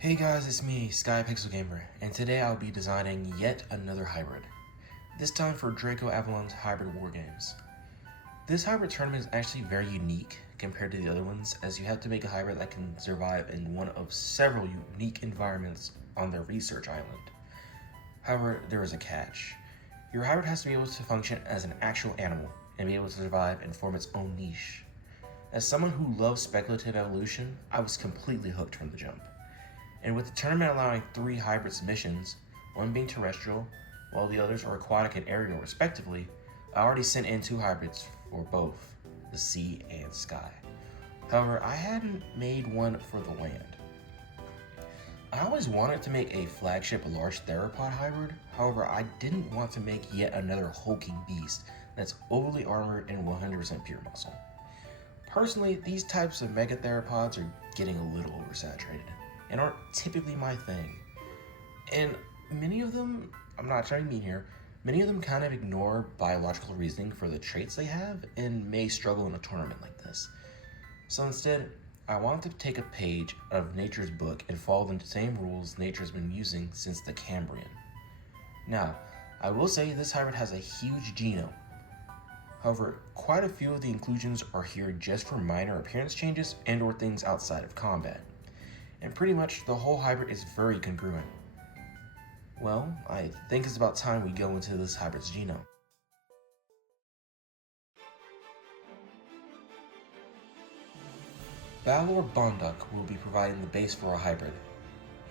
Hey guys, it's me, SkyPixelGamer, and today I'll be designing yet another hybrid. This time for Draco Avalon's Hybrid Wargames. This hybrid tournament is actually very unique compared to the other ones, as you have to make a hybrid that can survive in one of several unique environments on their research island. However, there is a catch. Your hybrid has to be able to function as an actual animal and be able to survive and form its own niche. As someone who loves speculative evolution, I was completely hooked from the jump. And with the tournament allowing 3 hybrid submissions, one being terrestrial, while the others are aquatic and aerial respectively, I already sent in 2 hybrids for both the sea and sky. However, I hadn't made one for the land. I always wanted to make a flagship large theropod hybrid, however I didn't want to make yet another hulking beast that's overly armored and 100% pure muscle. Personally, these types of mega theropods are getting a little oversaturated and aren't typically my thing. And many of them, I'm not trying to be mean here, many of them kind of ignore biological reasoning for the traits they have and may struggle in a tournament like this. So instead, I wanted to take a page out of nature's book and follow the same rules nature has been using since the Cambrian. Now, I will say this hybrid has a huge genome. However, quite a few of the inclusions are here just for minor appearance changes and or things outside of combat. And pretty much the whole hybrid is very congruent. Well, I think it's about time we go into this hybrid's genome. Balor Bonduck will be providing the base for a hybrid.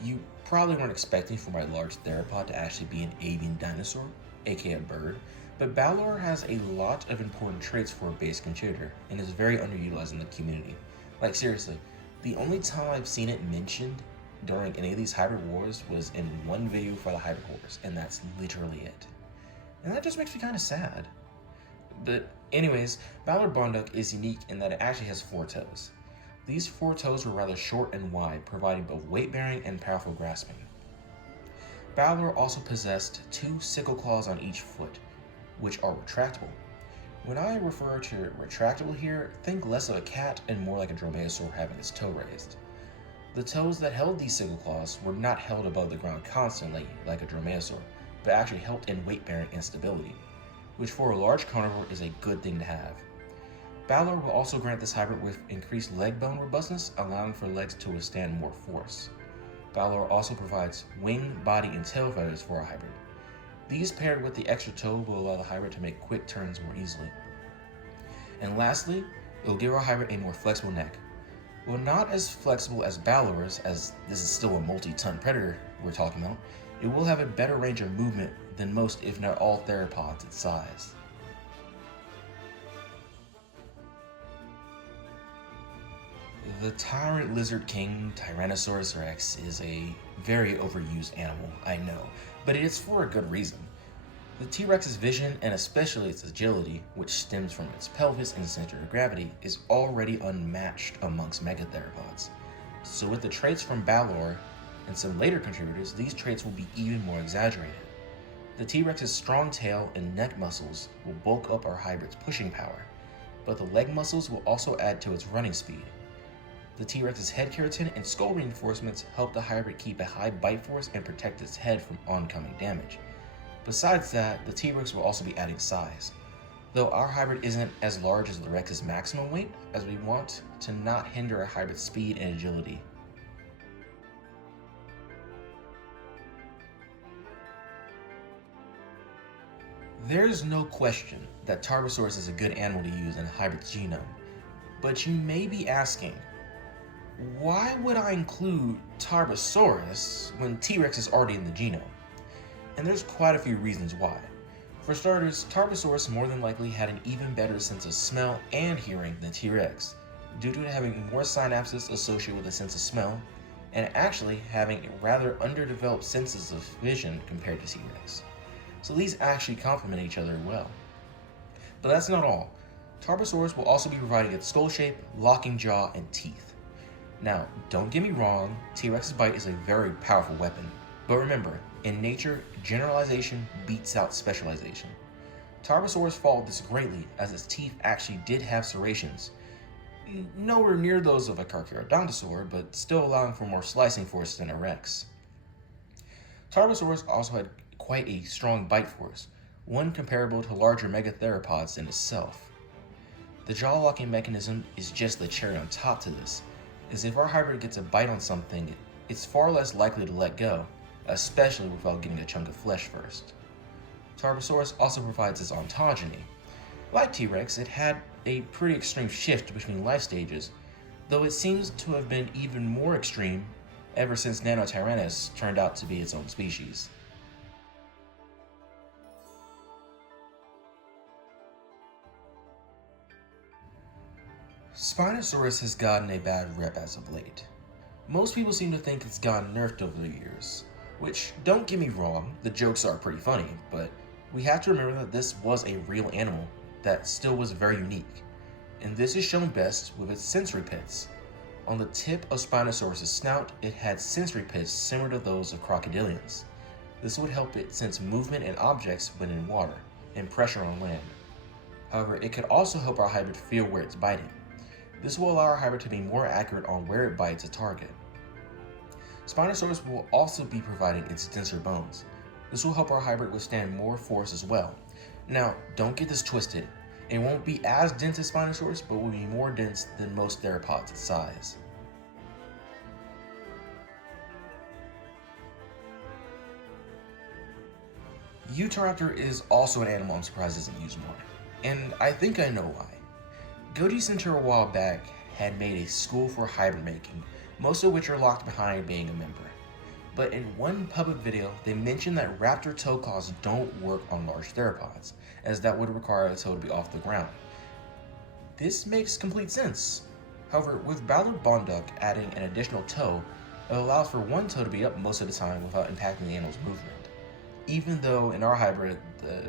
You probably weren't expecting for my large theropod to actually be an avian dinosaur, aka a bird, but Balor has a lot of important traits for a base contributor and is very underutilized in the community. Like seriously, the only time I've seen it mentioned during any of these hybrid wars was in one video for the hybrid wars, and that's literally it. And that just makes me kind of sad. But anyways, Balor Bonduck is unique in that it actually has 4 toes. These 4 toes were rather short and wide, providing both weight-bearing and powerful grasping. Balor also possessed 2 sickle claws on each foot, which are retractable. When I refer to retractable here, think less of a cat and more like a dromaeosaur having its toe raised. The toes that held these sickle claws were not held above the ground constantly like a dromaeosaur, but actually helped in weight bearing and stability, which for a large carnivore is a good thing to have. Balor will also grant this hybrid with increased leg bone robustness, allowing for legs to withstand more force. Balor also provides wing, body, and tail feathers for a hybrid. These paired with the extra toe will allow the hybrid to make quick turns more easily. And lastly, it will give our hybrid a more flexible neck. While not as flexible as Balor's, as this is still a multi-ton predator we're talking about, it will have a better range of movement than most if not all theropods its size. The Tyrant Lizard King Tyrannosaurus Rex is a very overused animal, I know, but it is for a good reason. The T-Rex's vision, and especially its agility, which stems from its pelvis and center of gravity, is already unmatched amongst megatheropods. So with the traits from Balor and some later contributors, these traits will be even more exaggerated. The T-Rex's strong tail and neck muscles will bulk up our hybrid's pushing power, but the leg muscles will also add to its running speed. The T-Rex's head keratin and skull reinforcements help the hybrid keep a high bite force and protect its head from oncoming damage. Besides that, the T-Rex will also be adding size. Though our hybrid isn't as large as the Rex's maximum weight, as we want to not hinder our hybrid's speed and agility. There's no question that Tarbosaurus is a good animal to use in a hybrid's genome, but you may be asking, why would I include Tarbosaurus when T-Rex is already in the genome? And there's quite a few reasons why. For starters, Tarbosaurus more than likely had an even better sense of smell and hearing than T-Rex, due to it having more synapses associated with a sense of smell, and actually having rather underdeveloped senses of vision compared to T-Rex. So these actually complement each other well. But that's not all. Tarbosaurus will also be providing its skull shape, locking jaw, and teeth. Now, don't get me wrong, T-Rex's bite is a very powerful weapon, but remember, in nature, generalization beats out specialization. Tarbosaurus followed this greatly as its teeth actually did have serrations, nowhere near those of a Carcharodontosaur, but still allowing for more slicing force than a Rex. Tarbosaurus also had quite a strong bite force, one comparable to larger megatheropods in itself. The jaw locking mechanism is just the cherry on top to this, as if our hybrid gets a bite on something, it's far less likely to let go, especially without getting a chunk of flesh first. Tarbosaurus also provides its ontogeny. Like T-Rex, it had a pretty extreme shift between life stages, though it seems to have been even more extreme ever since Nanotyrannus turned out to be its own species. Spinosaurus has gotten a bad rep as of late. Most people seem to think it's gotten nerfed over the years, which, don't get me wrong, the jokes are pretty funny, but we have to remember that this was a real animal that still was very unique, and this is shown best with its sensory pits. On the tip of Spinosaurus' snout, it had sensory pits similar to those of crocodilians. This would help it sense movement and objects when in water, and pressure on land. However, it could also help our hybrid feel where it's biting. This will allow our hybrid to be more accurate on where it bites a target. Spinosaurus will also be providing its denser bones. This will help our hybrid withstand more force as well. Now, don't get this twisted. It won't be as dense as Spinosaurus, but will be more dense than most theropods its size. Utahraptor is also an animal I'm surprised isn't used more, and I think I know why. Goji Center a while back had made a school for hybrid making, most of which are locked behind being a member. But in one public video, they mentioned that raptor toe claws don't work on large theropods, as that would require a toe to be off the ground. This makes complete sense. However, with Ballard Bonduck adding an additional toe, it allows for one toe to be up most of the time without impacting the animal's movement. Even though in our hybrid, the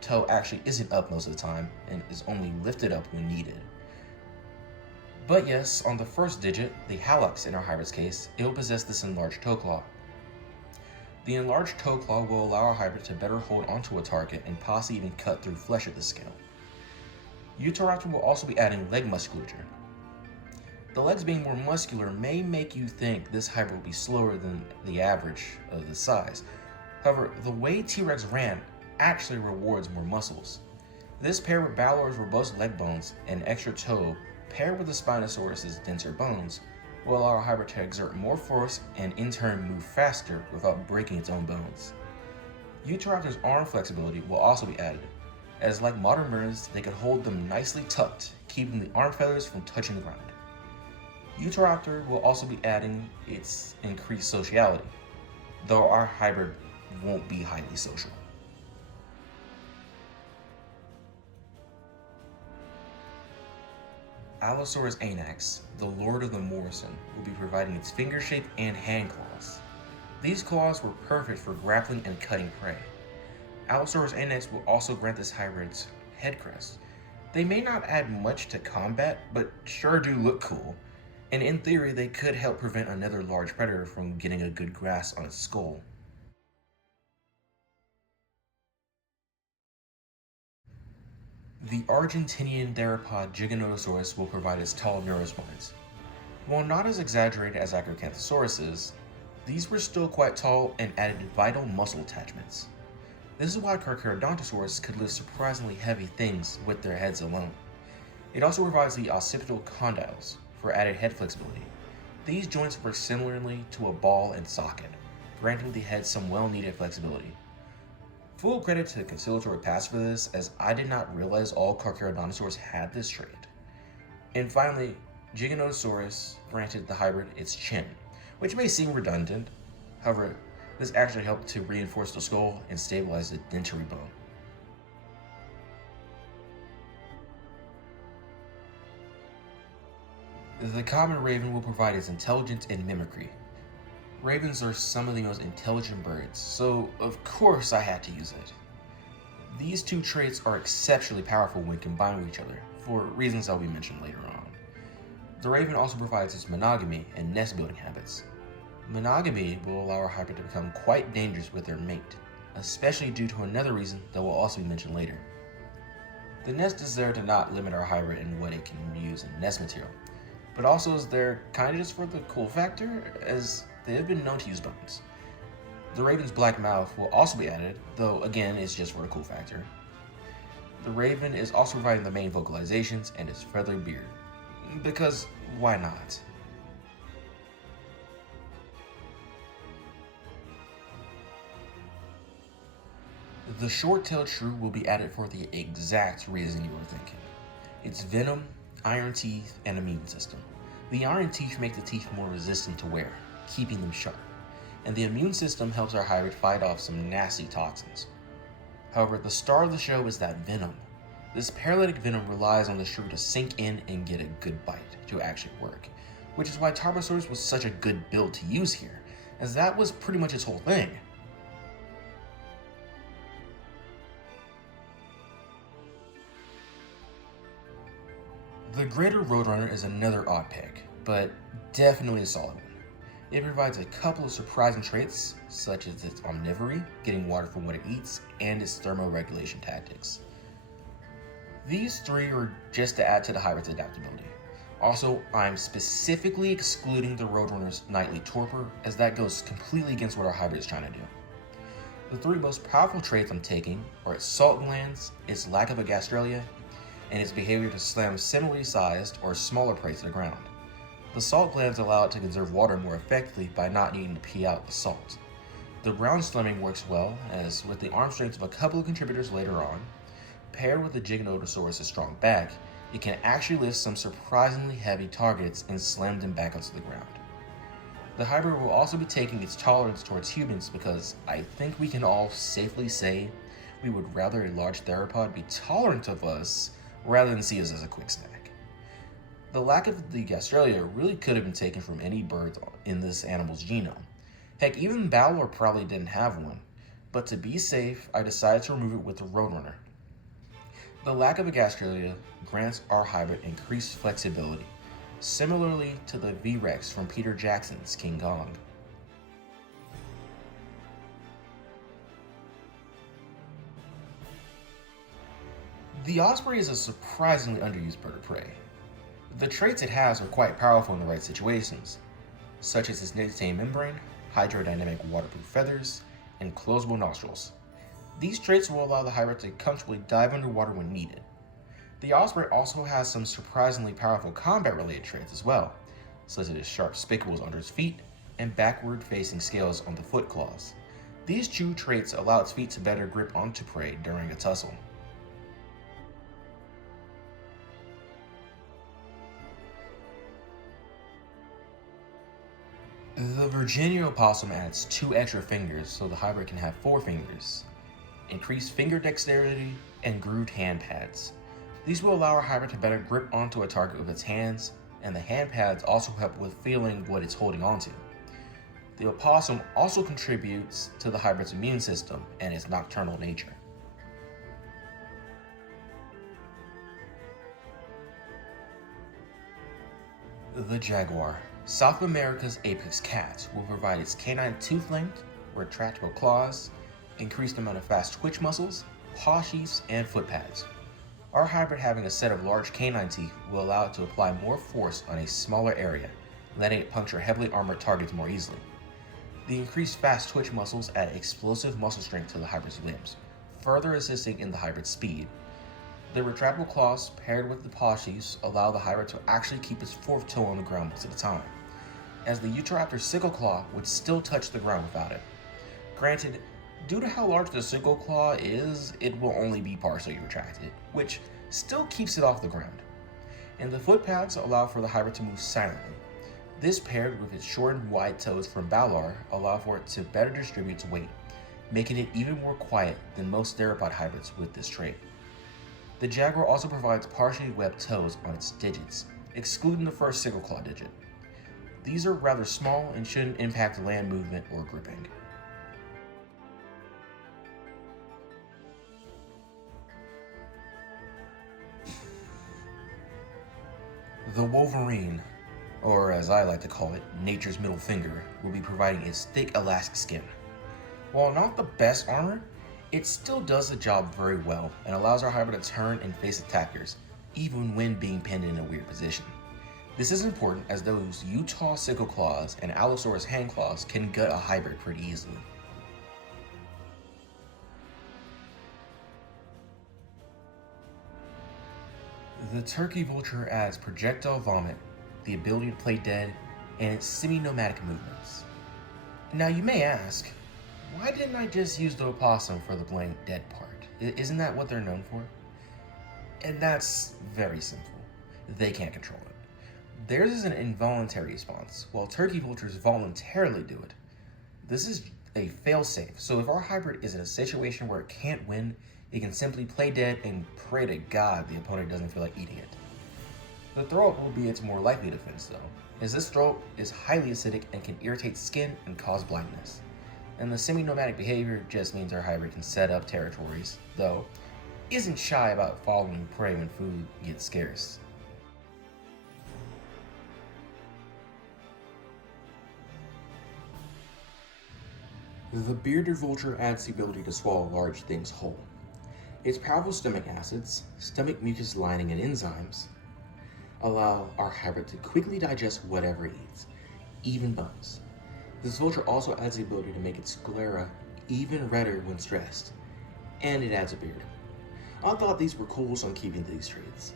toe actually isn't up most of the time and is only lifted up when needed. But yes, on the first digit, the hallux in our hybrid's case, it will possess this enlarged toe claw. The enlarged toe claw will allow our hybrid to better hold onto a target and possibly even cut through flesh at this scale. Utahraptor will also be adding leg musculature. The legs being more muscular may make you think this hybrid will be slower than the average of the size. However, the way T-Rex ran actually rewards more muscles. This paired with Balor's robust leg bones and extra toe, paired with the Spinosaurus' denser bones, will allow our hybrid to exert more force and in turn move faster without breaking its own bones. Utahraptor's arm flexibility will also be added, as like modern birds, they could hold them nicely tucked, keeping the arm feathers from touching the ground. Utahraptor will also be adding its increased sociality, though our hybrid won't be highly social. Allosaurus anax, the Lord of the Morrison, will be providing its finger shape and hand claws. These claws were perfect for grappling and cutting prey. Allosaurus anax will also grant this hybrid's head crest. They may not add much to combat, but sure do look cool, and in theory they could help prevent another large predator from getting a good grasp on its skull. The Argentinian theropod Giganotosaurus will provide its tall neurospines. While not as exaggerated as Acrocanthosaurus, these were still quite tall and added vital muscle attachments. This is why Carcharodontosaurus could lift surprisingly heavy things with their heads alone. It also provides the occipital condyles for added head flexibility. These joints work similarly to a ball and socket, granting the head some well-needed flexibility. Full credit to the conciliatory pass for this, as I did not realize all Carcharodontosaurs had this trait. And finally, Giganotosaurus granted the hybrid its chin, which may seem redundant. However, this actually helped to reinforce the skull and stabilize the dentary bone. The common raven will provide its intelligence and mimicry. Ravens are some of the most intelligent birds, so of course I had to use it. These two traits are exceptionally powerful when combined with each other, for reasons that will be mentioned later on. The raven also provides its monogamy and nest building habits. Monogamy will allow our hybrid to become quite dangerous with their mate, especially due to another reason that will also be mentioned later. The nest is there to not limit our hybrid in what it can use in nest material. but also is there kind of just for the cool factor, as they have been known to use bones. The Raven's black mouth will also be added, though again it's just for the cool factor. The Raven is also providing the main vocalizations and his feathered beard, because why not? The short-tailed shrew will be added for the exact reason you were thinking. Its venom, iron teeth, and immune system. The iron teeth make the teeth more resistant to wear, keeping them sharp, and the immune system helps our hybrid fight off some nasty toxins. However, the star of the show is that venom. This paralytic venom relies on the shrew to sink in and get a good bite to actually work, which is why Tarbosaurus was such a good build to use here, as that was pretty much its whole thing. The Greater Roadrunner is another odd pick, but definitely a solid one. It provides a couple of surprising traits, such as its omnivory, getting water from what it eats, and its thermoregulation tactics. These three are just to add to the hybrid's adaptability. Also, I'm specifically excluding the Roadrunner's nightly torpor, as that goes completely against what our hybrid is trying to do. The three most powerful traits I'm taking are its salt glands, its lack of a gastralia, and its behavior to slam similarly sized or smaller prey to the ground. The salt glands allow it to conserve water more effectively by not needing to pee out the salt. The ground slamming works well, as with the arm strength of a couple of contributors later on, paired with the Giganotosaurus' strong back, it can actually lift some surprisingly heavy targets and slam them back onto the ground. The hybrid will also be taking its tolerance towards humans because I think we can all safely say we would rather a large theropod be tolerant of us rather than see us as a quick snack. The lack of the gastralia really could have been taken from any bird in this animal's genome. Heck, even Balor probably didn't have one, but to be safe, I decided to remove it with the Roadrunner. The lack of a gastralia grants our hybrid increased flexibility, similarly to the V-Rex from Peter Jackson's King Kong. The osprey is a surprisingly underused bird of prey. The traits it has are quite powerful in the right situations, such as its nictitating membrane, hydrodynamic waterproof feathers, and closable nostrils. These traits will allow the hybrid to comfortably dive underwater when needed. The osprey also has some surprisingly powerful combat-related traits as well, such as its sharp spiculables under its feet and backward-facing scales on the foot claws. These two traits allow its feet to better grip onto prey during a tussle. The Virginia opossum adds 2 extra fingers so the hybrid can have 4 fingers, increased finger dexterity, and grooved hand pads. These will allow our hybrid to better grip onto a target with its hands, and the hand pads also help with feeling what it's holding onto. The opossum also contributes to the hybrid's immune system and its nocturnal nature. The jaguar, South America's apex cat, will provide its canine tooth length, retractable claws, increased amount of fast twitch muscles, paw sheaths, and foot pads. Our hybrid having a set of large canine teeth will allow it to apply more force on a smaller area, letting it puncture heavily armored targets more easily. The increased fast twitch muscles add explosive muscle strength to the hybrid's limbs, further assisting in the hybrid's speed. The retractable claws paired with the paw sheaths allow the hybrid to actually keep its fourth toe on the ground most of the time, as the Utahraptor's sickle claw would still touch the ground without it. Granted, due to how large the sickle claw is, it will only be partially retracted, which still keeps it off the ground. And the foot pads allow for the hybrid to move silently. This paired with its short and wide toes from Balor allow for it to better distribute its weight, making it even more quiet than most theropod hybrids with this trait. The jaguar also provides partially webbed toes on its digits, excluding the first sickle claw digit. These are rather small and shouldn't impact land movement or gripping. The Wolverine, or as I like to call it, nature's middle finger, will be providing its thick elastic skin. While not the best armor, it still does the job very well and allows our hybrid to turn and face attackers, even when being pinned in a weird position. This is important as those Utah sickle claws and Allosaurus hand claws can gut a hybrid pretty easily. The turkey vulture adds projectile vomit, the ability to play dead, and its semi-nomadic movements. Now you may ask, why didn't I just use the opossum for the blank dead part? Isn't that what they're known for? And that's very simple. They can't control it. Theirs is an involuntary response, while turkey vultures voluntarily do it. This is a failsafe, so if our hybrid is in a situation where it can't win, it can simply play dead and pray to God the opponent doesn't feel like eating it. The throw-up will be its more likely defense though, as this throw-up is highly acidic and can irritate skin and cause blindness. And the semi-nomadic behavior just means our hybrid can set up territories, though isn't shy about following prey when food gets scarce. The bearded vulture adds the ability to swallow large things whole. Its powerful stomach acids, stomach mucus lining, and enzymes allow our hybrid to quickly digest whatever it eats, even bones. This vulture also adds the ability to make its sclera even redder when stressed, and it adds a beard. I thought these were cool, so I'm keeping these traits.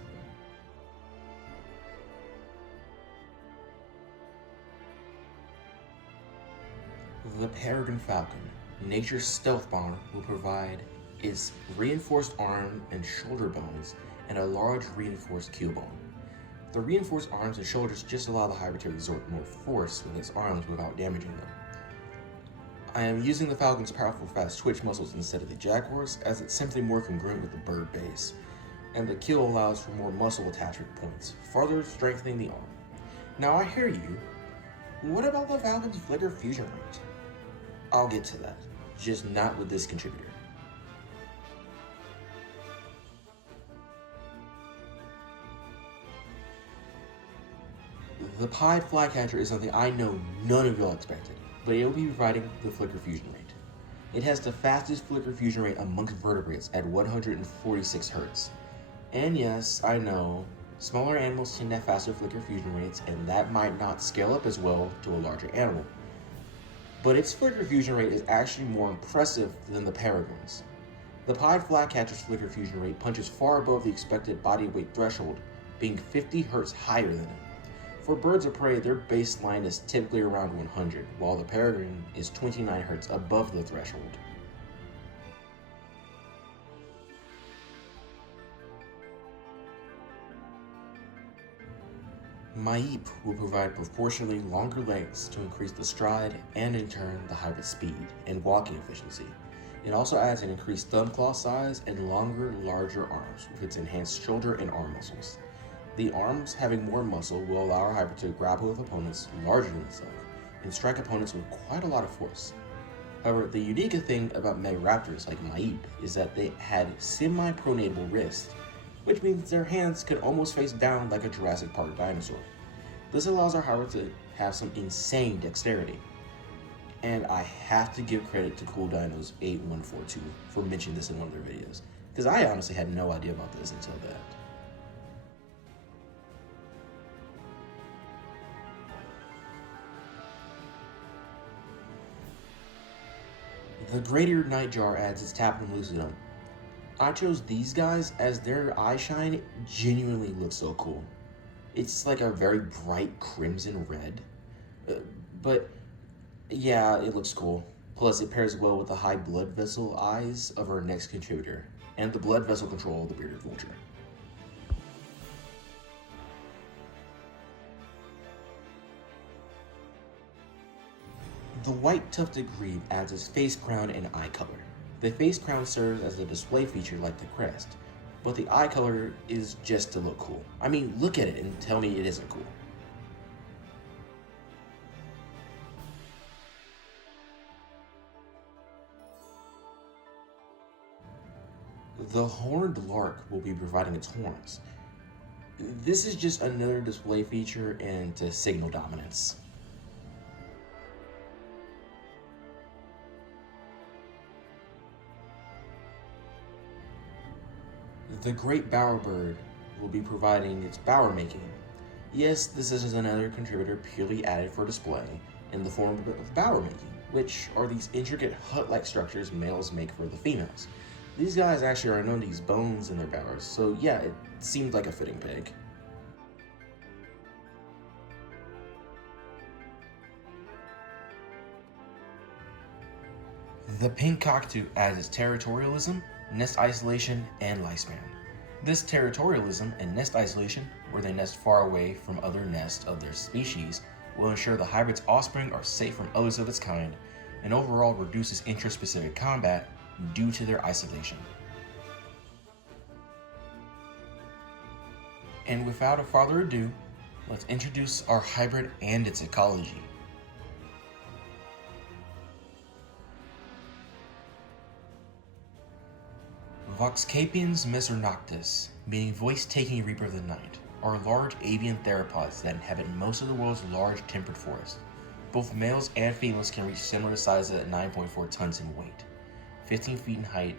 The peregrine falcon, nature's stealth bomber, will provide its reinforced arm and shoulder bones and a large reinforced keel bone. The reinforced arms and shoulders just allow the hybrid to exert more force with its arms without damaging them. I am using the falcon's powerful fast twitch muscles instead of the jaguar's, as it's simply more congruent with the bird base, and the keel allows for more muscle attachment points, further strengthening the arm. Now I hear you, what about the falcon's flicker fusion rate? I'll get to that, just not with this contributor. The pied flycatcher is something I know none of y'all expected, but it will be providing the flicker fusion rate. It has the fastest flicker fusion rate amongst vertebrates at 146 Hz. And yes, I know, smaller animals tend to have faster flicker fusion rates, and that might not scale up as well to a larger animal. But its flicker fusion rate is actually more impressive than the peregrine's. The pied flycatcher's flicker fusion rate punches far above the expected body weight threshold, being 50 Hz higher than it. For birds of prey, their baseline is typically around 100, while the peregrine is 29 Hz above the threshold. Maip will provide proportionally longer legs to increase the stride and in turn the hybrid speed and walking efficiency. It also adds an increased thumb claw size and longer, larger arms with its enhanced shoulder and arm muscles. The arms having more muscle will allow our hybrid to grapple with opponents larger than itself and strike opponents with quite a lot of force. However, the unique thing about megaraptors like Maip is that they had semi-pronatable wrists, which means their hands could almost face down like a Jurassic Park dinosaur. This allows our hybrid to have some insane dexterity. And I have to give credit to Cool Dino's 8142 for mentioning this in one of their videos, because I honestly had no idea about this until that. The Greater Nightjar adds its Tapetum lucidum. I chose these guys as their eye shine genuinely looks so cool. It's like a very bright crimson red, but yeah, it looks cool. Plus, it pairs well with the high blood vessel eyes of our next contributor, and the blood vessel control of the bearded vulture. The white tufted grebe adds its face crown and eye color. The face crown serves as a display feature like the crest, but the eye color is just to look cool. I mean, look at it and tell me it isn't cool. The horned lark will be providing its horns. This is just another display feature and to signal dominance. The great bowerbird will be providing its bower making. Yes, this is another contributor purely added for display in the form of bower making, which are these intricate hut-like structures males make for the females. These guys actually are known to use bones in their bowers, so yeah, it seemed like a fitting pick. The pink cockatoo adds its territorialism, nest isolation, and lifespan. This territorialism and nest isolation, where they nest far away from other nests of their species, will ensure the hybrid's offspring are safe from others of its kind, and overall reduces intraspecific combat due to their isolation. And without a further ado, let's introduce our hybrid and its ecology. Voxcapians mesernoctus, meaning voice-taking reaper of the night, are large avian theropods that inhabit most of the world's large temperate forests. Both males and females can reach similar sizes at 9.4 tons in weight, 15 feet in height,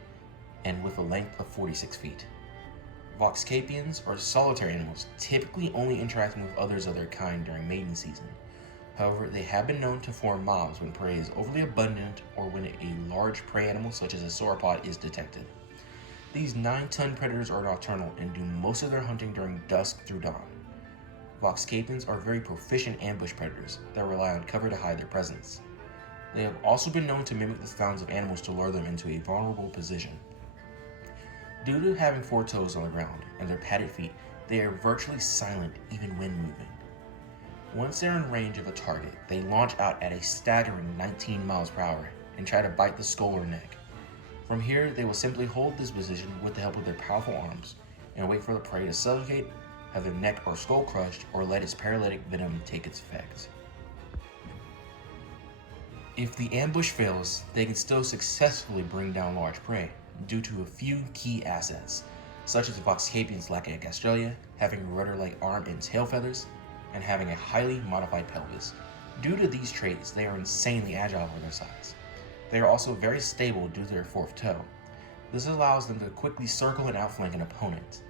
and with a length of 46 feet. Voxcapians are solitary animals, typically only interacting with others of their kind during mating season. However, they have been known to form mobs when prey is overly abundant or when a large prey animal such as a sauropod is detected. These 9-ton predators are nocturnal and do most of their hunting during dusk through dawn. Voxcapians are very proficient ambush predators that rely on cover to hide their presence. They have also been known to mimic the sounds of animals to lure them into a vulnerable position. Due to having 4 toes on the ground and their padded feet, they are virtually silent even when moving. Once they're in range of a target, they launch out at a staggering 19 miles per hour and try to bite the skull or neck. From here, they will simply hold this position with the help of their powerful arms and wait for the prey to suffocate, have their neck or skull crushed, or let its paralytic venom take its effect. If the ambush fails, they can still successfully bring down large prey due to a few key assets, such as Voxcapians lack a gastralia, having rudder-like arm and tail feathers, and having a highly modified pelvis. Due to these traits, they are insanely agile for their size. They are also very stable due to their 4th toe. This allows them to quickly circle and outflank an opponent.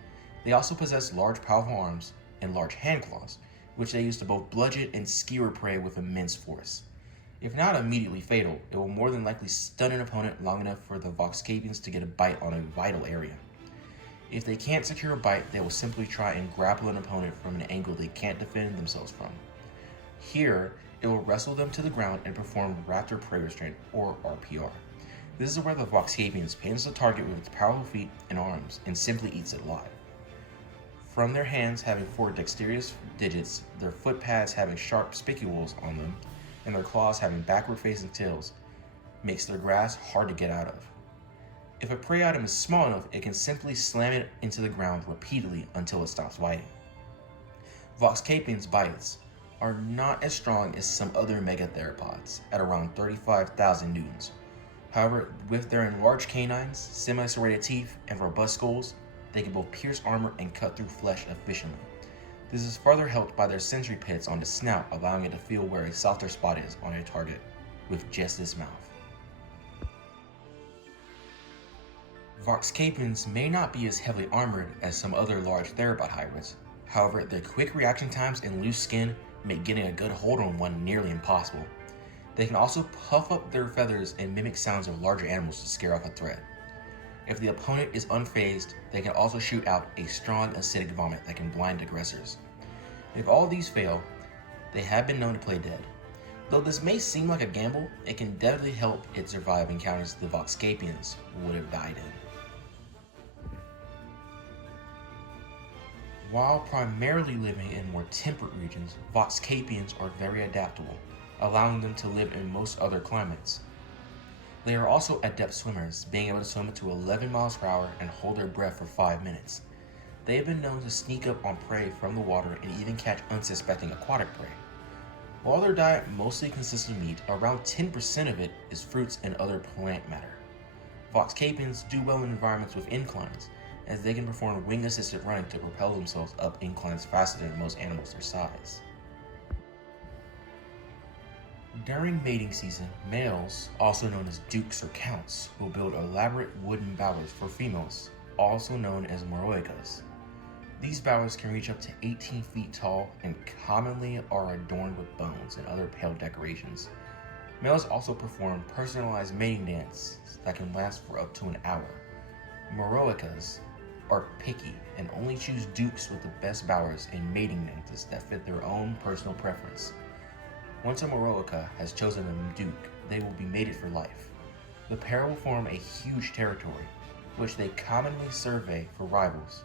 They also possess large powerful arms and large hand claws, which they use to both bludgeon and skewer prey with immense force. If not immediately fatal, it will more than likely stun an opponent long enough for the Voxcapians to get a bite on a vital area. If they can't secure a bite, they will simply try and grapple an opponent from an angle they can't defend themselves from. Here, it will wrestle them to the ground and perform raptor prey restraint, or RPR. This is where the Voxcapians pins the target with its powerful feet and arms and simply eats it alive. From their hands having 4 dexterous digits, their foot pads having sharp spicules on them, and their claws having backward-facing tails, makes their grasp hard to get out of. If a prey item is small enough, it can simply slam it into the ground repeatedly until it stops biting. Voxcapians' bites are not as strong as some other megatheropods at around 35,000 newtons. However, with their enlarged canines, semi-serrated teeth, and robust skulls, they can both pierce armor and cut through flesh efficiently. This is further helped by their sensory pits on the snout, allowing it to feel where a softer spot is on a target with just its mouth. Voxcapians may not be as heavily armored as some other large theropod hybrids. However, their quick reaction times and loose skin make getting a good hold on one nearly impossible. They can also puff up their feathers and mimic sounds of larger animals to scare off a threat. If the opponent is unfazed, they can also shoot out a strong acidic vomit that can blind aggressors. If all these fail, they have been known to play dead. Though this may seem like a gamble, it can definitely help it survive encounters the Voxcapians would have died in. While primarily living in more temperate regions, Voxcapians are very adaptable, allowing them to live in most other climates. They are also adept swimmers, being able to swim to 11 miles per hour and hold their breath for 5 minutes. They have been known to sneak up on prey from the water and even catch unsuspecting aquatic prey. While their diet mostly consists of meat, around 10% of it is fruits and other plant matter. Voxcapians do well in environments with inclines, as they can perform wing-assisted running to propel themselves up inclines faster than most animals their size. During mating season, males, also known as dukes or counts, will build elaborate wooden bowers for females, also known as moroicas. These bowers can reach up to 18 feet tall and commonly are adorned with bones and other pale decorations. Males also perform personalized mating dances that can last for up to an hour. Moroicas are picky and only choose dukes with the best bowers and mating dances that fit their own personal preference. Once a Moroica has chosen a duke, they will be mated for life. The pair will form a huge territory, which they commonly survey for rivals.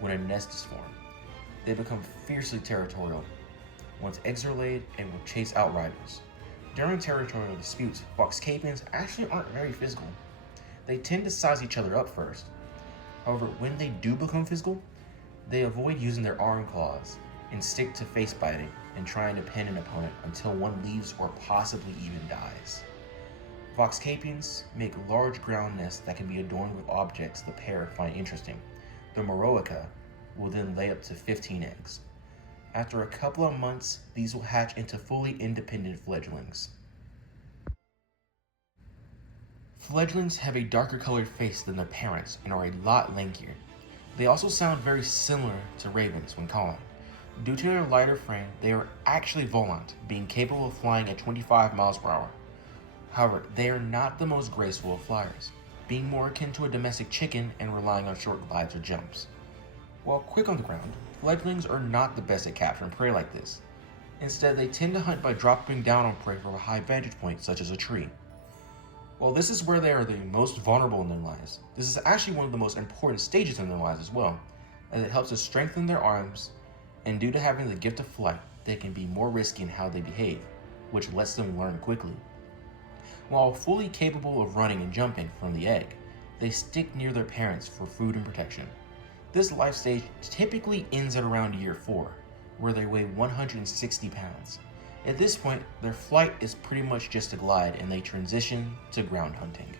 When a nest is formed, they become fiercely territorial. Once eggs are laid, and will chase out rivals. During territorial disputes, Voxcapians actually aren't very physical. They tend to size each other up first. However, when they do become physical, they avoid using their arm claws and stick to face biting and trying to pin an opponent until one leaves or possibly even dies. Voxcapians make large ground nests that can be adorned with objects the pair find interesting. The Moroica will then lay up to 15 eggs. After a couple of months, these will hatch into fully independent fledglings. Fledglings have a darker colored face than their parents and are a lot lankier. They also sound very similar to ravens when calling. Due to their lighter frame, they are actually volant, being capable of flying at 25 miles per hour. However, they are not the most graceful of flyers, being more akin to a domestic chicken and relying on short glides or jumps. While quick on the ground, fledglings are not the best at capturing prey like this. Instead, they tend to hunt by dropping down on prey from a high vantage point, such as a tree. While this is where they are the most vulnerable in their lives, this is actually one of the most important stages in their lives as well, as it helps to strengthen their arms, and due to having the gift of flight, they can be more risky in how they behave, which lets them learn quickly. While fully capable of running and jumping from the egg, they stick near their parents for food and protection. This life stage typically ends at around year 4, where they weigh 160 pounds. At this point, their flight is pretty much just a glide and they transition to ground hunting.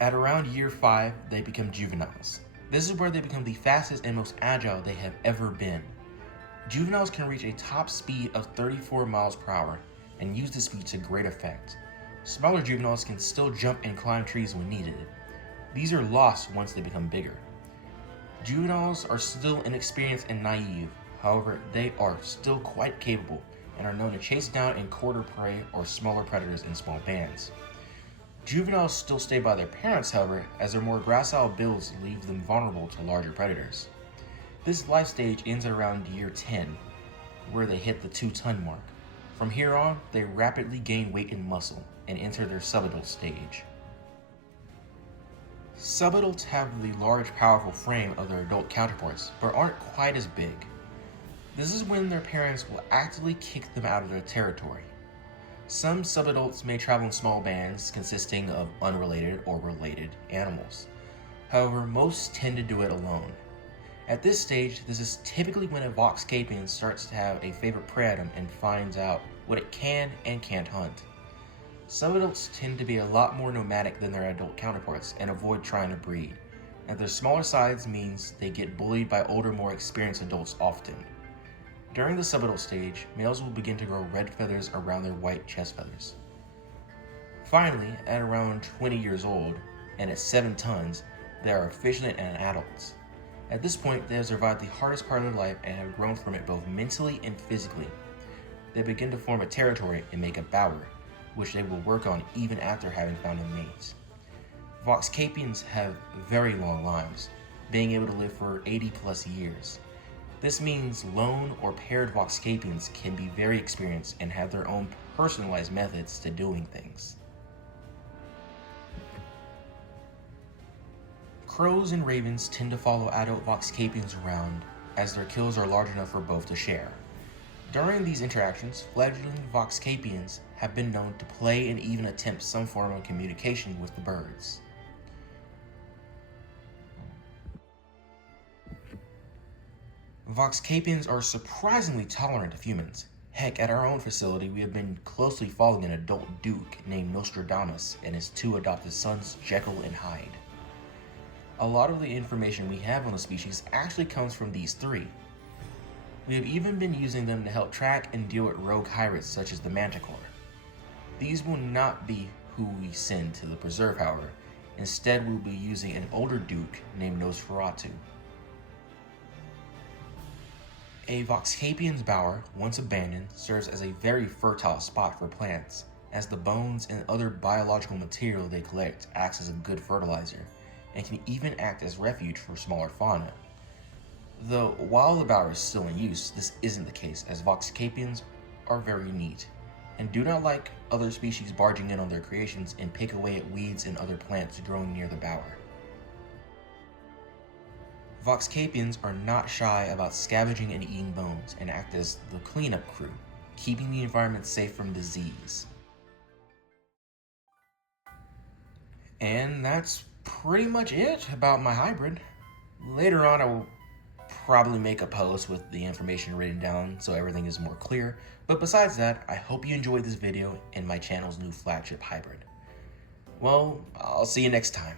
At around year 5, they become juveniles. This is where they become the fastest and most agile they have ever been. Juveniles can reach a top speed of 34 miles per hour and use this speed to great effect. Smaller juveniles can still jump and climb trees when needed. These are lost once they become bigger. Juveniles are still inexperienced and naive, however, they are still quite capable and are known to chase down and quarter prey or smaller predators in small bands. Juveniles still stay by their parents, however, as their more gracile builds leave them vulnerable to larger predators. This life stage ends at around year 10, where they hit the 2-ton mark. From here on, they rapidly gain weight and muscle and enter their subadult stage. Subadults have the large, powerful frame of their adult counterparts, but aren't quite as big. This is when their parents will actively kick them out of their territory. Some subadults may travel in small bands consisting of unrelated or related animals. However, most tend to do it alone. At this stage, this is typically when a Voxcapian starts to have a favorite prey item and finds out what it can and can't hunt. Subadults tend to be a lot more nomadic than their adult counterparts and avoid trying to breed, and their smaller size means they get bullied by older, more experienced adults often. During the subadult stage, males will begin to grow red feathers around their white chest feathers. Finally, at around 20 years old, and at 7 tons, they are officially an adults. At this point, they have survived the hardest part of their life and have grown from it both mentally and physically. They begin to form a territory and make a bower, which they will work on even after having found a mate. Voxcapians have very long lives, being able to live for 80 plus years. This means lone or paired Voxcapians can be very experienced and have their own personalized methods to doing things. Crows and ravens tend to follow adult Voxcapians around, as their kills are large enough for both to share. During these interactions, fledgling Voxcapians have been known to play and even attempt some form of communication with the birds. Voxcapians are surprisingly tolerant of humans. Heck, at our own facility, we have been closely following an adult duke named Nostradamus and his 2 adopted sons, Jekyll and Hyde. A lot of the information we have on the species actually comes from these 3. We have even been using them to help track and deal with rogue hybrids such as the manticore. These will not be who we send to the preserve, however. Instead, we'll be using an older duke named Nosferatu. A Voxcapian's bower, once abandoned, serves as a very fertile spot for plants, as the bones and other biological material they collect acts as a good fertilizer, and can even act as refuge for smaller fauna. Though while the bower is still in use, this isn't the case, as Voxcapians are very neat, and do not like other species barging in on their creations and pick away at weeds and other plants growing near the bower. Voxcapians are not shy about scavenging and eating bones and act as the cleanup crew, keeping the environment safe from disease. And that's pretty much it about my hybrid. Later on, I will probably make a post with the information written down so everything is more clear. But besides that, I hope you enjoyed this video and my channel's new flagship hybrid. Well, I'll see you next time.